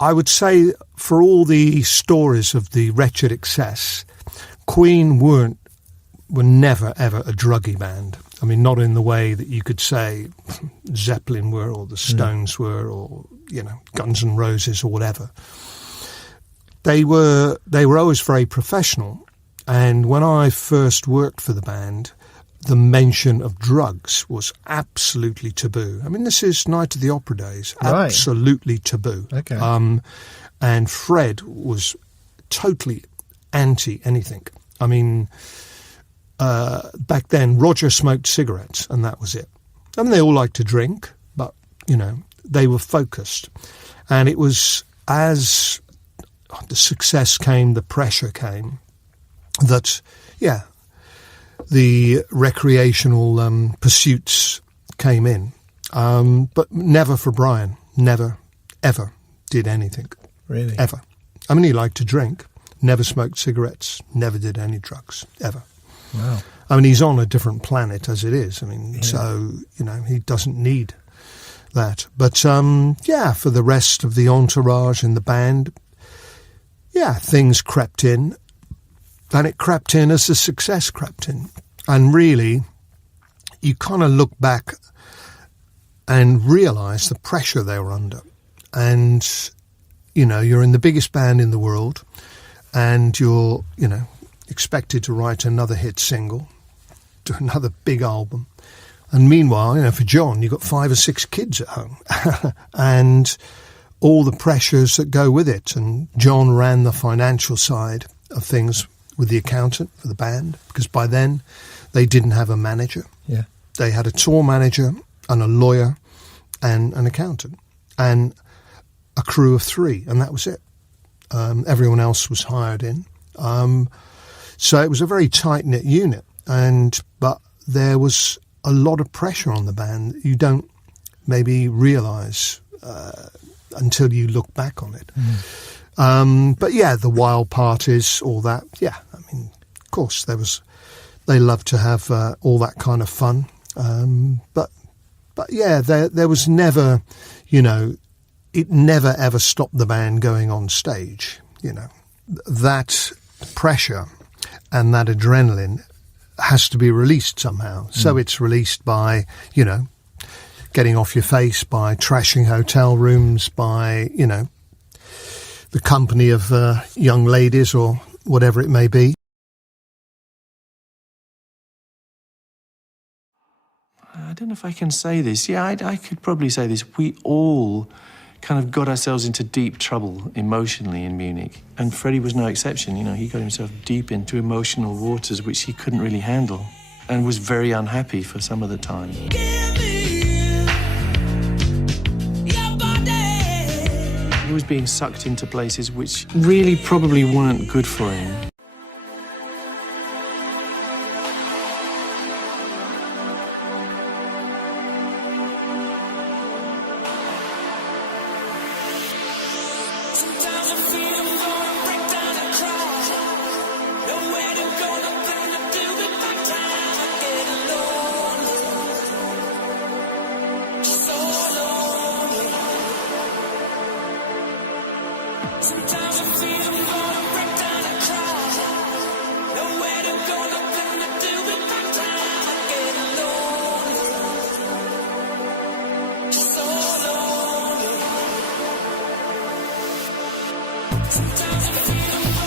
I would say for all the stories of the wretched excess, Queen were never, ever a druggy band. I mean, not in the way that you could say Zeppelin were or the Stones were or, Guns N' Roses or whatever. They were always very professional. And when I first worked for the band, the mention of drugs was absolutely taboo. I mean, this is Night of the Opera days, right. Absolutely taboo. Okay. And Fred was totally anti anything. I mean, back then, Roger smoked cigarettes, and that was it. I mean, they all liked to drink, but, they were focused. And it was as the success came, the pressure came, that, the recreational pursuits came in. But never for Brian. Never, ever did anything. Really? Ever. I mean, he liked to drink, never smoked cigarettes, never did any drugs, ever. Wow. I mean, he's on a different planet as it is. I mean, so, he doesn't need that. But, for the rest of the entourage and the band, things crept in. And it crept in as the success crept in. And really, you kind of look back and realise the pressure they were under. And, you're in the biggest band in the world and you're, expected to write another hit single, do another big album. And meanwhile, for John, you've got 5 or 6 kids at home and all the pressures that go with it. And John ran the financial side of things with the accountant for the band, because by then they didn't have a manager. Yeah. They had a tour manager and a lawyer and an accountant and a crew of 3, and that was it. Everyone else was hired in. So it was a very tight-knit unit, but there was a lot of pressure on the band that you don't maybe realise until you look back on it. But the wild parties, all that. Yeah, I mean, of course, they loved to have all that kind of fun. But there was never, it never ever stopped the band going on stage. That pressure and that adrenaline has to be released somehow. So it's released by, getting off your face, by trashing hotel rooms, by, the company of young ladies or whatever it may be. I don't know if I can say this. Yeah, I could probably say this. We all kind of got ourselves into deep trouble emotionally in Munich. And Freddie was no exception. He got himself deep into emotional waters which he couldn't really handle and was very unhappy for some of the time. He was being sucked into places which really probably weren't good for him. Sometimes I feel